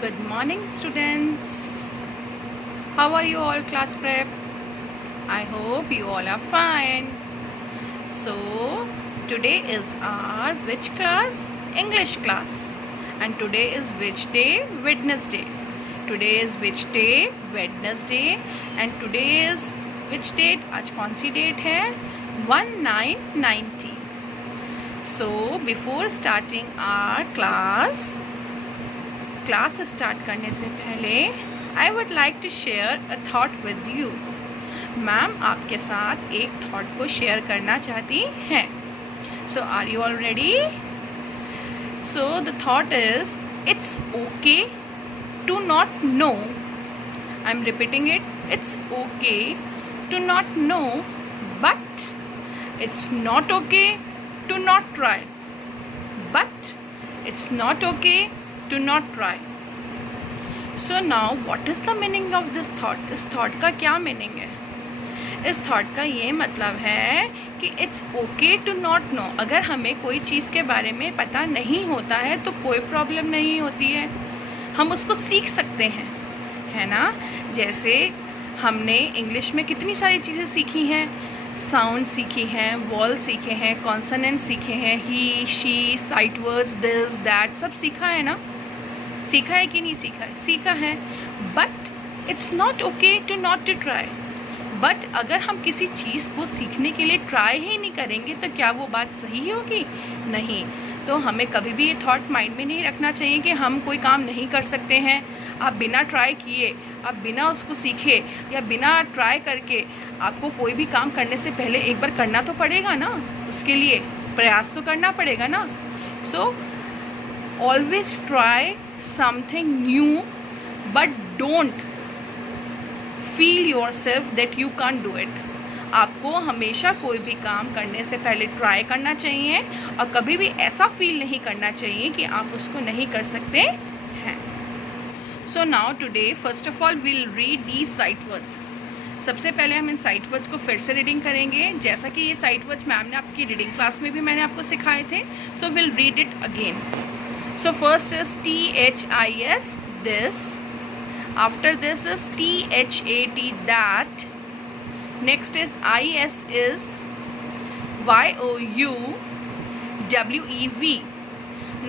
Good morning, students. How are you all, class prep? I hope you all are fine. So today is our which class? English class. And today is which day? Wednesday. Today is which day? Wednesday. And today is which date? आज कौन सी date है? 1990. So before starting our class start करने से पहले I would like to share a thought with you. Ma'am आपके साथ एक thought को शेयर करना चाहती हैं. So are you all ready? So the thought is it's okay to not know. I am repeating it. It's okay to not know but it's not okay to not try. But it's not okay to not try. So now what is the meaning of this thought? इस thought का क्या meaning है? इस thought का ये मतलब है कि it's okay to not know. अगर हमें कोई चीज़ के बारे में पता नहीं होता है तो कोई प्रॉब्लम नहीं होती है, हम उसको सीख सकते हैं, है ना. जैसे हमने इंग्लिश में कितनी सारी चीज़ें सीखी हैं. साउंड सीखी हैं, वॉल सीखे हैं, कॉन्सोनेंट सीखे हैं, he she, sight words, this that सब सीखा है ना. सीखा है कि नहीं सीखा है? सीखा है. But it's not okay to not to try. But अगर हम किसी चीज़ को सीखने के लिए ट्राई ही नहीं करेंगे तो क्या वो बात सही होगी? नहीं. तो हमें कभी भी ये थॉट माइंड में नहीं रखना चाहिए कि हम कोई काम नहीं कर सकते हैं. आप बिना ट्राई किए, आप बिना उसको सीखे या बिना ट्राई करके आपको कोई भी काम करने से पहले एक बार करना तो पड़ेगा ना. उसके लिए प्रयास तो करना पड़ेगा ना. So always try something new but don't feel yourself that you can do it. आपको हमेशा कोई भी काम करने से पहले ट्राई करना चाहिए और कभी भी ऐसा फील नहीं करना चाहिए कि आप उसको नहीं कर सकते हैं. So now today first of all will read these sight words. सबसे पहले हम इन साइट वर्ड्स को फिर से रीडिंग करेंगे, जैसा कि ये साइट वर्ड्स मैम ने आपकी रीडिंग क्लास में भी मैंने आपको सिखाए थे. So will read it again. So first is THIS this. After this is THAT that. Next is IS is YOUWEV.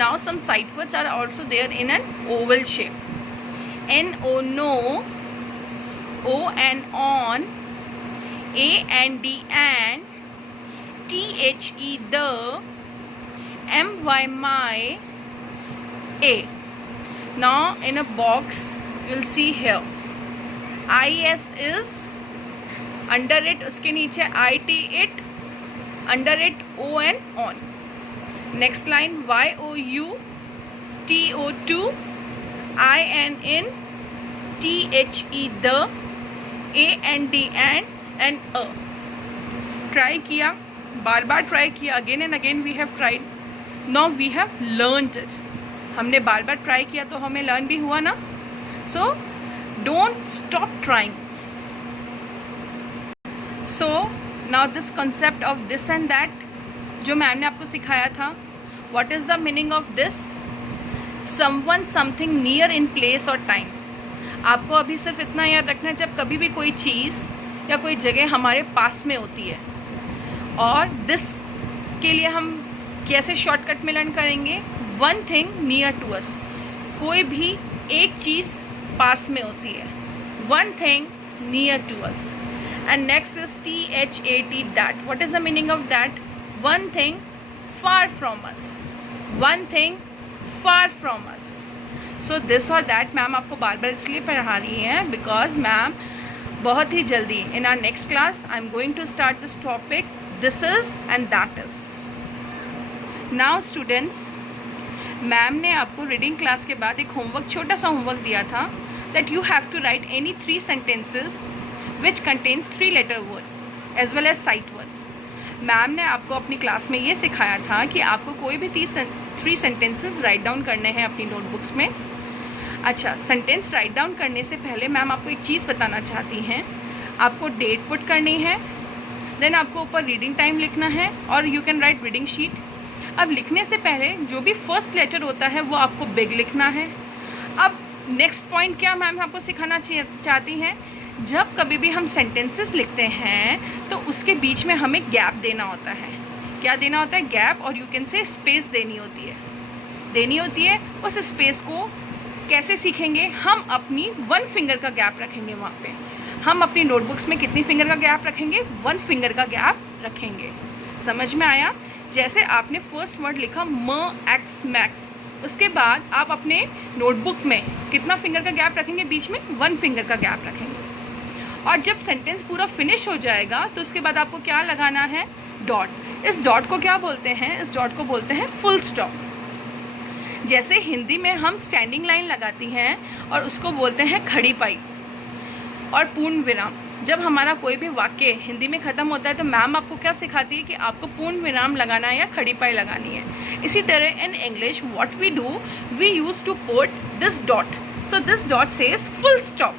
Now some sight words are also there in an oval shape. NO no, O and on, A and D and, THE the, MY my, A. Now in a box you will see here IS is under it, उसके नीचे IT it, under it O and on. Next line YOU TO2, I and in, THE the, A and D and A. Try किया, बार बार try किया, again and again we have tried. Now we have learned it. हमने बार बार try किया तो हमें लर्न भी हुआ ना. So don't stop trying. So now this concept of this and that जो मैम ने आपको सिखाया था, what is the meaning of this? Someone something near in place और टाइम. आपको अभी सिर्फ इतना याद रखना है, जब कभी भी कोई चीज़ या कोई जगह हमारे पास में होती है, और दिस के लिए हम कैसे शॉर्टकट में लर्न करेंगे? One thing near to us. कोई भी एक चीज़ पास में होती है. One thing near to us. And next is THAT that. What is the meaning of that? One thing far from us. One thing far from us. So this और that ma'am आपको बार बार इसलिए पढ़ा रही हैं बिकॉज मैम बहुत ही जल्दी in our next class I am going to start this topic this is and that is. Now students, ma'am ने आपको रीडिंग क्लास के बाद एक होमवर्क, छोटा सा होमवर्क दिया था that you have to write any 3 sentences which contains 3 letter word as well as sight words. Ma'am ने आपको अपनी क्लास में ये सिखाया था कि आपको कोई भी 3 sentences राइट डाउन करने हैं अपनी नोटबुक्स में. अच्छा, सेंटेंस राइट डाउन करने से पहले मैम आपको एक चीज़ बताना चाहती हैं. आपको डेट पुट करनी है, देन आपको ऊपर रीडिंग टाइम लिखना है और you can write reading sheet. अब लिखने से पहले जो भी फर्स्ट लेटर होता है वो आपको बिग लिखना है. अब नेक्स्ट पॉइंट क्या मैम आपको सिखाना चाहती हैं, जब कभी भी हम सेंटेंसेस लिखते हैं तो उसके बीच में हमें गैप देना होता है। क्या देना होता है? गैप, और यू कैन से स्पेस देनी होती है। उस स्पेस को कैसे सीखेंगे? हम अपनी 1 फिंगर का गैप रखेंगे। वहाँ पे हम अपनी नोटबुक्स में कितनी फिंगर का गैप रखेंगे? 1 फिंगर का गैप रखेंगे। समझ में आया? जैसे आपने फर्स्ट वर्ड लिखा एक्स मैक्स, उसके बाद आप अपने नोटबुक में कितना फिंगर का गैप रखेंगे? बीच में 1 फिंगर का गैप रखेंगे। और जब सेंटेंस पूरा फिनिश हो जाएगा तो उसके बाद आपको क्या लगाना है? डॉट। इस डॉट को क्या बोलते हैं? इस डॉट को बोलते हैं फुल स्टॉप। जैसे हिंदी में हम स्टैंडिंग लाइन लगाती हैं और उसको बोलते हैं खड़ी पाई और पूर्ण विराम। जब हमारा कोई भी वाक्य हिंदी में ख़त्म होता है तो मैम आपको क्या सिखाती है कि आपको पूर्ण विराम लगाना है या खड़ी पाई लगानी है। इसी तरह in English what we do, we use to put this dot, so this dot says full stop.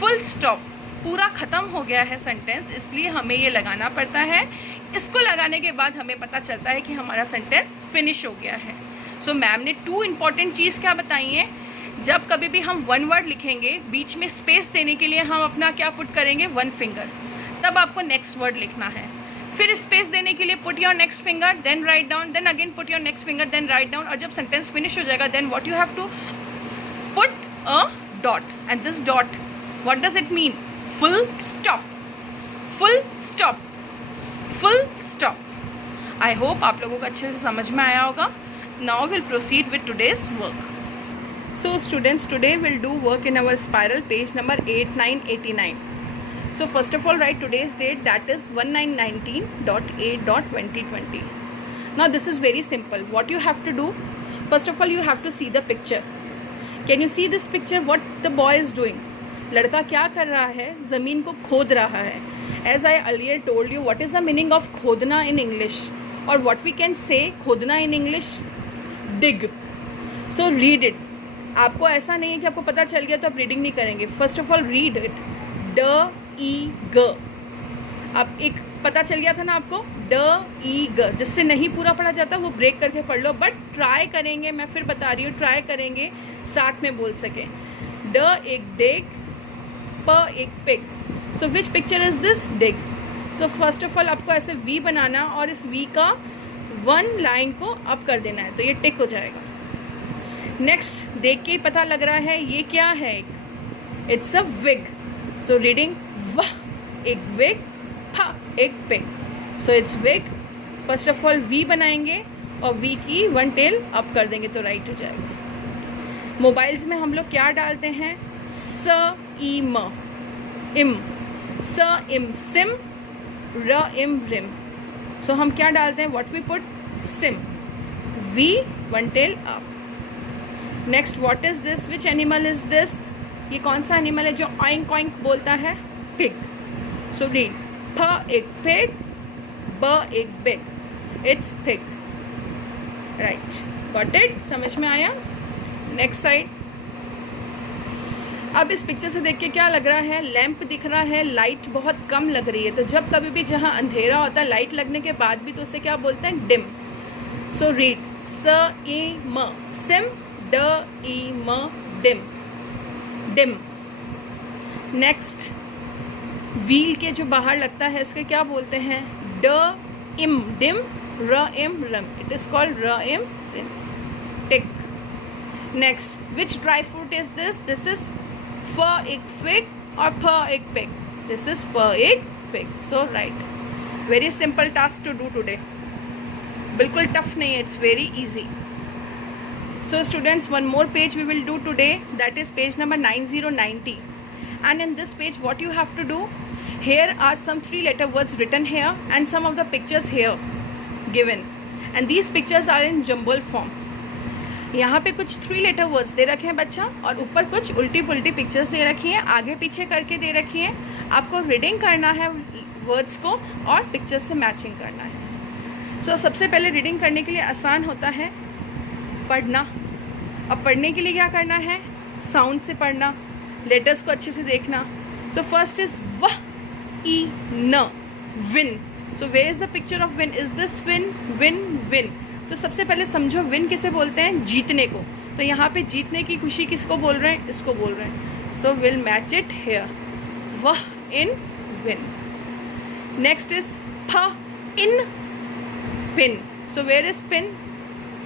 Full stop, पूरा ख़त्म हो गया है सेंटेंस, इसलिए हमें ये लगाना पड़ता है। इसको लगाने के बाद हमें पता चलता है कि हमारा सेंटेंस फिनिश हो गया है। सो मैम ने 2 इंपॉर्टेंट चीज़ क्या बताई हैं? जब कभी भी हम 1 वर्ड लिखेंगे, बीच में स्पेस देने के लिए हम अपना क्या पुट करेंगे? 1 फिंगर। तब आपको नेक्स्ट वर्ड लिखना है। फिर स्पेस देने के लिए put your next finger, then write down, then again put your next finger, then write down. और जब सेंटेंस फिनिश हो जाएगा then what you have to put a dot, and this dot what does it mean? Full stop. Full stop, full stop. I hope आप लोगों को अच्छे से समझ में आया होगा। Now will proceed with today's work. So students, today we'll do work in our spiral page number 8, 9, 89. So first of all write today's date, that is 1919.8.2020. Now this is very simple. What you have to do, first of all you have to see the picture. Can you see this picture? What the boy is doing? लड़का क्या कर रहा है? ज़मीन को खोद रहा है। As I earlier told you, what is the meaning of खोदना in English? Or what we can say खोदना in English? Dig. So read it. आपको ऐसा नहीं है कि आपको पता चल गया तो आप रीडिंग नहीं करेंगे। First of all read it, ड ई ग। अब एक पता चल गया था ना आपको, ड ई ग। जिससे नहीं पूरा पढ़ा जाता वो ब्रेक करके पढ़ लो, बट ट्राई करेंगे, मैं फिर बता रही हूँ, ट्राई करेंगे साथ में बोल सकें। ड एक डिग, प एक pig. So which picture is this? Dig. So first of all आपको ऐसे वी बनाना और इस वी का 1 लाइन को अप कर देना है, तो ये टिक हो जाएगा। नेक्स्ट देख के ही पता लग रहा है ये क्या है? It's a wig. So reading वाह, एक विग, फा एक pig. So it's wig. First of all we बनाएंगे और वी की 1 टेल अप कर देंगे तो राइट हो जाएगा। मोबाइल्स में हम लोग क्या डालते हैं? स ई म, इम, स इम सिम, र इम रिम। सो हम क्या डालते हैं? What we put? Sim. We 1 tell up. Next what is this? Which animal is this? ये कौन सा एनिमल है जो ऑइंक ऑइंक बोलता है? पिग। सो रीड, फ एक पिग, ब एक big, it's pig. Right, got it? समझ में आया? Next side. अब इस पिक्चर से देख के क्या लग रहा है? लैंप दिख रहा है, लाइट बहुत कम लग रही है। तो जब कभी भी जहाँ अंधेरा होता है लाइट लगने के बाद भी, तो उसे क्या बोलते हैं? डिम। सो रीड, स ई म सिम, ड ई म डिम, डिम। नेक्स्ट, व्हील के जो बाहर लगता है इसके क्या बोलते हैं? ड इम dim, r im rum, it is called r im rim, tick. Next, which dry fruit is this? This is f एक फिग और फ एक पिग, दिस इज फ एक fig. So right, very simple task to do today, बिल्कुल tough नहीं है, it's very easy. So students, one more page we will do today, that is page number 9090. And in this page what you have to do, here are some 3-letter words written here and some of the pictures here given, and these pictures are in jumble form. यहाँ पे कुछ 3-letter words दे रखे हैं बच्चा, और ऊपर कुछ उल्टी पुल्टी पिक्चर्स दे रखी हैं, आगे पीछे करके दे रखी हैं। आपको रीडिंग करना है वर्ड्स को और पिक्चर्स से मैचिंग करना है। सो सबसे पहले रीडिंग करने के लिए आसान होता है पढ़ना। अब पढ़ने के लिए क्या करना है? साउंड से पढ़ना, लेटर्स को अच्छे से देखना। So first is w e n, win. So where is the picture of win? Is this win? Win win. तो सबसे पहले समझो विन किसे बोलते हैं, जीतने को। तो यहाँ पे जीतने की खुशी किसको बोल रहे हैं, इसको बोल रहे हैं। So will match it here, वह इन विन। नेक्स्ट इज फ in pin. So where is pin,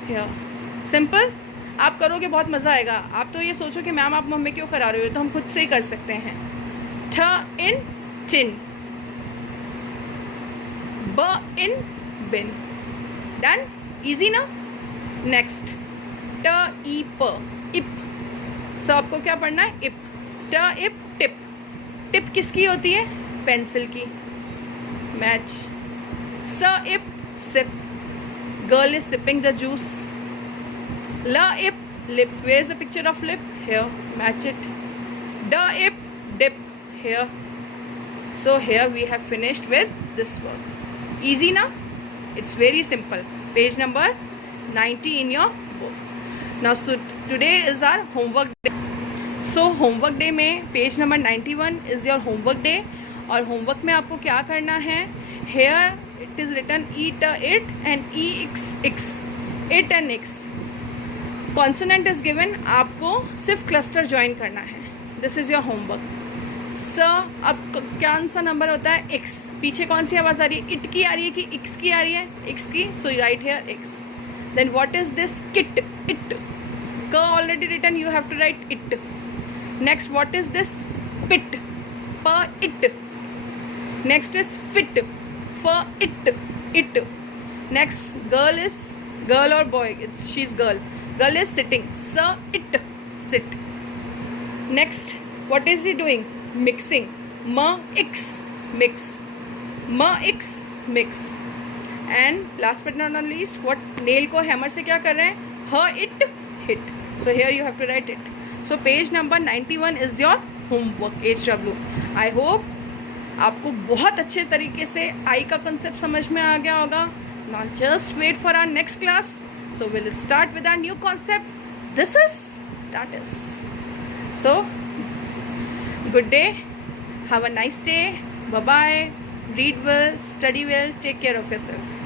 here. Simple, आप करोगे बहुत मज़ा आएगा। आप तो ये सोचो कि मैम आप हमें क्यों करा रहे हो, तो हम खुद से ही कर सकते हैं। ठ इन टिन, ब इन बिन। डन, इजी ना। नेक्स्ट ट ई प, इप। सो आपको क्या पढ़ना है, इप। ट इप टिप। टिप किसकी होती है, पेंसिल की, match. S ip sip, girl is sipping the juice. L ip lip, where is the picture of lip, here, match it. D ip dip, here. So here we have finished with this work. Easy na? It's very simple. Page number 90 in your book. Now so today is our homework day. So homework day में page number 91 is your homework day. और homework में आपको क्या करना है, here it is written eat it and ex, it and x. Consonant is given, आपको सिर्फ cluster join करना है। This is your homework. स, अब कौन सा नंबर होता है, एक्स। पीछे कौन सी आवाज़ आ रही है, इट की आ रही है कि एक्स की आ रही है, एक्स की। So write here x. Then what is this, kit, it. क already written, you have to write it. Next what is this, pit, प इट। नेक्स्ट इज फिट, फ it, it. Next girl is, girl और boy, it's she is girl. Girl is sitting, s it, sit. Next, what is he doing, mixing, m x, mix, m x, mix. And last but not least, what, nail को hammer से क्या कर रहे हैं, h it, hit. So here you have to write it. So page number 91 is your homework, HW. I hope आपको बहुत अच्छे तरीके से आई का कंसेप्ट समझ में आ गया होगा. Now just wait for our next class. So we'll start with our new concept. This is, that is. So good day, have a nice day, bye bye, read well, study well, take care of yourself.